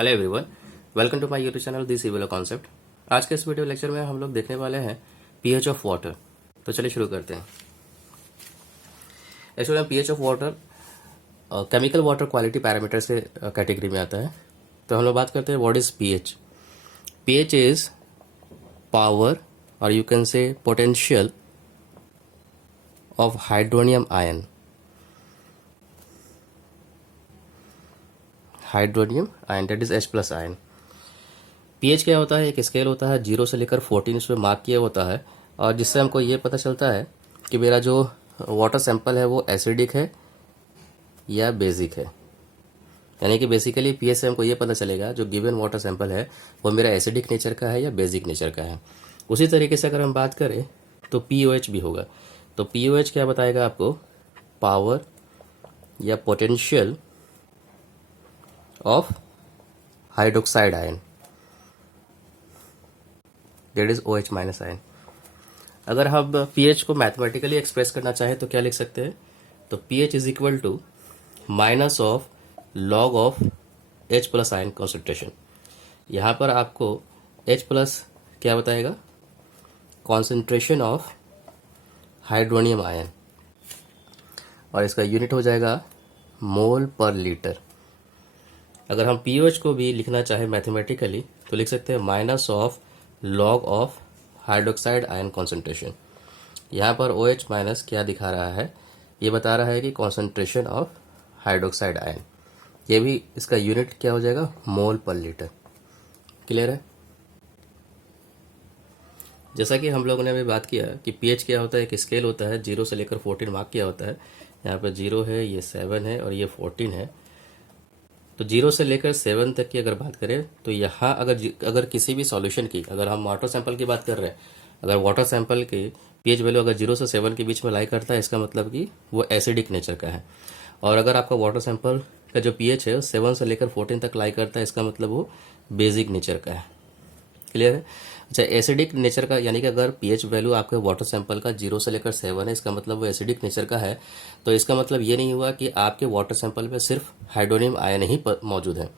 Hello everyone, welcome to my YouTube channel this evil concept. आज के इस video lecture में हम लोग देखने वाले हैं पीएच ऑफ वाटर। तो चलिए शुरू करते हैं। Actually pH of water chemical water quality parameter से कैटेगरी में आता है। तो हम लोग बात करते हैं what is pH. PH is power और you can say potential of hydronium ion. Hydronium ion that is H+ ion. PH क्या होता है? एक स्केल होता है 0 से लेकर 14 इसमें मार्क किया होता है, और जिससे हमको ये पता चलता है कि मेरा जो वाटर सैंपल है वो एसिडिक है या बेसिक है। यानी कि बेसिकली पीएच से हमको ये पता चलेगा जो गिवन वाटर सैंपल है वो मेरा एसिडिक नेचर का है या बेसिक नेचर का है। उसी तरीके से अगर हम बात करें तो पीओएच भी होगा। तो पीओएच क्या बताएगा आपको? पावर या potential of hydroxide ion, that is OH- ion. अगर हम pH को मैथमेटिकली एक्सप्रेस करना चाहें तो क्या लिख सकते हैं? तो pH is equal to minus of log of H+ ion concentration. यहाँ पर आपको H+ क्या बताएगा? कॉन्सेंट्रेशन ऑफ हाइड्रोनियम आयन, और इसका यूनिट हो जाएगा मोल पर लीटर। अगर हम pOH को भी लिखना चाहें मैथमेटिकली तो लिख सकते हैं minus of log of hydroxide ion concentration. यहाँ पर OH- क्या दिखा रहा है? ये बता रहा है कि कॉन्सेंट्रेशन ऑफ हाइड्रोक्साइड आयन। ये भी इसका यूनिट क्या हो जाएगा? मोल पर लीटर। क्लियर है? जैसा कि हम लोगों ने अभी बात किया कि पीएच क्या होता है, एक स्केल होता है 0 से लेकर 14 मार्क किया होता है। यहाँ पर 0 है, ये 7 है और ये 14 है। तो 0 से लेकर 7 तक की अगर बात करें तो यहाँ अगर किसी भी सॉल्यूशन की, अगर हम वाटर सैंपल की बात कर रहे हैं, अगर वाटर सैंपल की पीएच वैल्यू अगर 0 से 7 के बीच में लाई करता है, इसका मतलब कि वो एसिडिक नेचर का है। और अगर आपका वाटर सैंपल का जो पीएच है 7 से लेकर 14 तक लाई करता है, इसका मतलब वो बेसिक नेचर का है। क्लियर है? अच्छा, एसिडिक नेचर का यानी कि अगर पीएच वैल्यू आपके वाटर सैंपल का 0 से लेकर 7 है, इसका मतलब वो एसिडिक नेचर का है। तो इसका मतलब ये नहीं हुआ कि आपके वाटर सैंपल में सिर्फ हाइड्रोनियम आयन ही मौजूद है।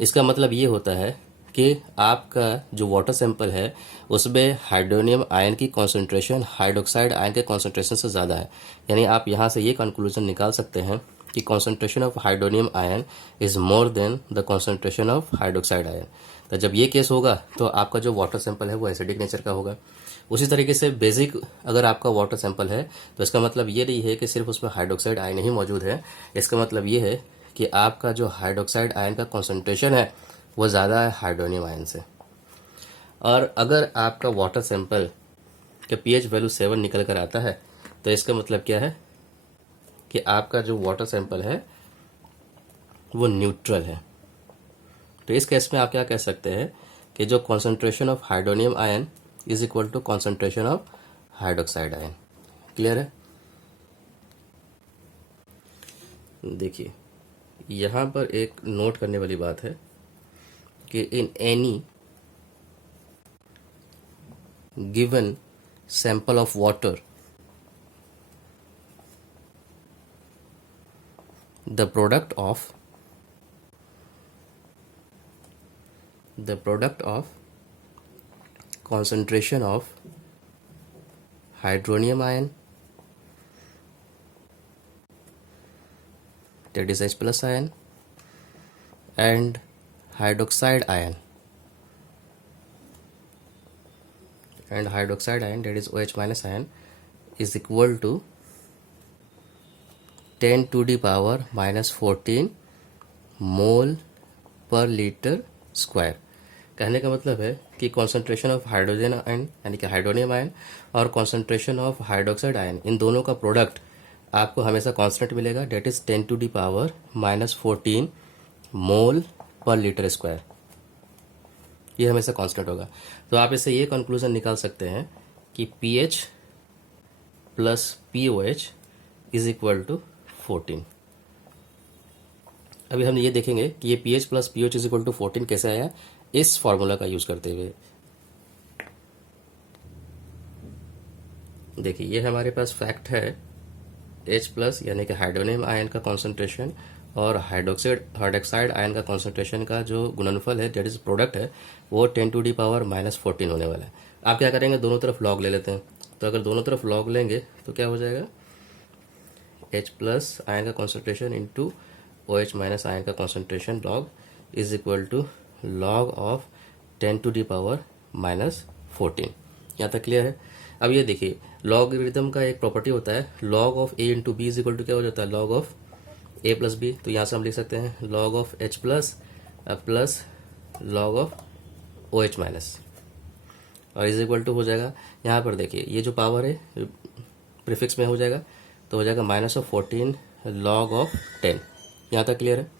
इसका मतलब ये होता है कि आपका जो वाटर सैंपल है उसमें हाइड्रोनियम आयन की कॉन्सेंट्रेशन हाइड्रोक्साइड आयन के कॉन्सेंट्रेशन से ज़्यादा है। यानी आप यहाँ से ये कंक्लूजन निकाल सकते हैं कि concentration of hydronium ion is more than the concentration of hydroxide ion. तो जब ये केस होगा तो आपका जो वाटर सैंपल है वो एसिडिक नेचर का होगा। उसी तरीके से बेसिक अगर आपका वाटर सैंपल है तो इसका मतलब ये नहीं है कि सिर्फ उसमें हाइड्रोक्साइड आयन ही मौजूद है। इसका मतलब ये है कि आपका जो हाइड्रोक्साइड आयन का कॉन्सेंट्रेशन है वो ज़्यादा है हाइड्रोनियम आयन से। और अगर आपका वाटर सैंपल का पीएच वैल्यू 7 निकल कर आता है तो इसका मतलब क्या है कि आपका जो वाटर सैंपल है वो न्यूट्रल है। तो इस केस में आप क्या कह सकते हैं कि जो concentration of hydronium ion is equal to concentration of hydroxide ion. Clear है? देखिए, यहाँ पर एक नोट करने वाली बात है कि in any given sample of water the product of concentration of hydronium ion, that is H+ ion, and hydroxide ion, that is OH- ion, is equal to 10 to the power minus 14 mole पर litre square. कहने का मतलब है कि concentration of hydrogen ion यानी कि hydronium ion और concentration of hydroxide ion, इन दोनों का प्रोडक्ट आपको हमेशा कांस्टेंट मिलेगा, that is 10 to the power minus 14 mole पर लीटर स्क्वायर। ये हमेशा कांस्टेंट होगा। तो आप इससे ये कंक्लूजन निकाल सकते हैं कि pH plus pOH is equal to 14। अभी हम ये देखेंगे कि ये pH plus pOH is equal to 14 कैसे आया, इस फॉर्मूला का यूज करते हुए। देखिए, ये हमारे पास फैक्ट है H+ यानी कि हाइड्रोनियम आयन का कॉन्सेंट्रेशन और हाइड्रोक्साइड आयन का कॉन्सेंट्रेशन का जो गुणनफल है, दैट इज प्रोडक्ट है, वो 10⁻⁻14 होने वाला है। आप क्या करेंगे, दोनों तरफ लॉग ले लेते हैं। तो अगर दोनों तरफ लॉग लेंगे तो क्या हो जाएगा, H प्लस आयन का concentration into OH minus ion का concentration log is equal to log of 10⁻⁻14। यहाँ तक क्लियर है। अब ये देखिए, लॉगरिथम का एक प्रॉपर्टी होता है, log of A into B is equal to क्या हो जाता है, log of A plus B. तो यहाँ से हम लिख सकते हैं log of H plus plus log of OH minus, और इज इक्वल टू हो जाएगा, यहाँ पर देखिए ये जो पावर है प्रीफिक्स में हो जाएगा, तो हो जाएगा -14 लॉग ऑफ 10। यहाँ तक क्लियर है।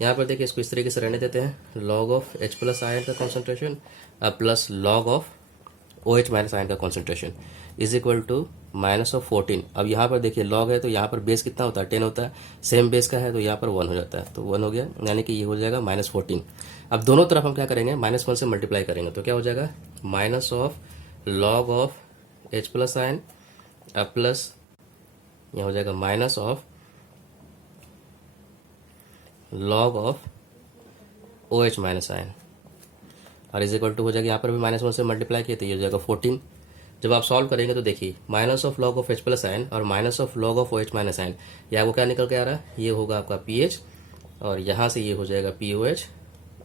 यहाँ पर देखिए इसको इस तरीके से रहने देते हैं, log of H plus ion का concentration plus log of OH minus ion का कॉन्सेंट्रेशन इज इक्वल टू -14। अब यहाँ पर देखिए लॉग है तो यहाँ पर बेस कितना होता है, 10 होता है, सेम बेस का है तो यहाँ पर 1 हो जाता है, तो 1 हो गया, यानी कि ये हो जाएगा -14। अब दोनों तरफ हम क्या करेंगे, -1 से मल्टीप्लाई करेंगे, तो क्या हो जाएगा, minus of log of H plus ion plus यहाँ हो जाएगा minus of log of OH minus ion, और इज इक्वल टू हो जाएगा, यहाँ पर भी -1 से मल्टीप्लाई किए तो ये हो जाएगा 14। जब आप सॉल्व करेंगे तो देखिए minus of log of H plus ion और minus of log of OH minus ion, ये आपको क्या निकल के आ रहा है, ये होगा आपका pH, और यहाँ से ये हो जाएगा POH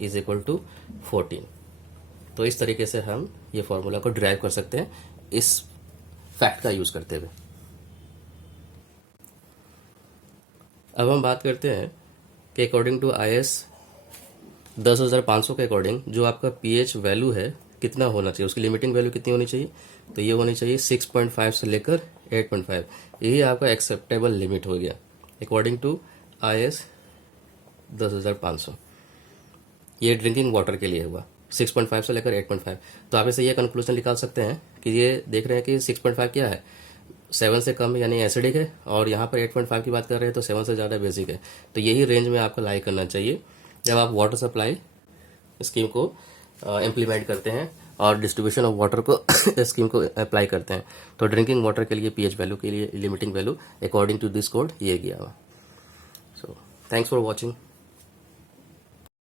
इज इक्वल टू 14। तो इस तरीके से हम ये फॉर्मूला को ड्राइव कर सकते हैं इस फैक्ट का यूज करते हुए। अब हम बात करते हैं कि अकॉर्डिंग टू IS 10,500 के अकॉर्डिंग जो आपका pH वैल्यू है कितना होना चाहिए, उसकी लिमिटिंग वैल्यू कितनी होनी चाहिए, तो ये होनी चाहिए 6.5 से लेकर 8.5। यही आपका एक्सेप्टेबल लिमिट हो गया अकॉर्डिंग टू IS 10,500। ये ड्रिंकिंग वाटर के लिए हुआ 6.5 से लेकर 8.5। तो आप इसे ये कंक्लूजन निकाल सकते हैं कि ये देख रहे हैं कि 6.5 क्या है, 7 से कम यानी एसिडिक है, और यहाँ पर 8.5 की बात कर रहे हैं तो 7 से ज़्यादा बेसिक है। तो यही रेंज में आपको लाई करना चाहिए जब आप वाटर सप्लाई स्कीम को इम्प्लीमेंट करते हैं और डिस्ट्रीब्यूशन ऑफ वाटर को स्कीम को अप्लाई करते हैं। तो ड्रिंकिंग वाटर के लिए pH वैल्यू के लिए limiting value according to this code ये गया हुआ। So thanks for watching.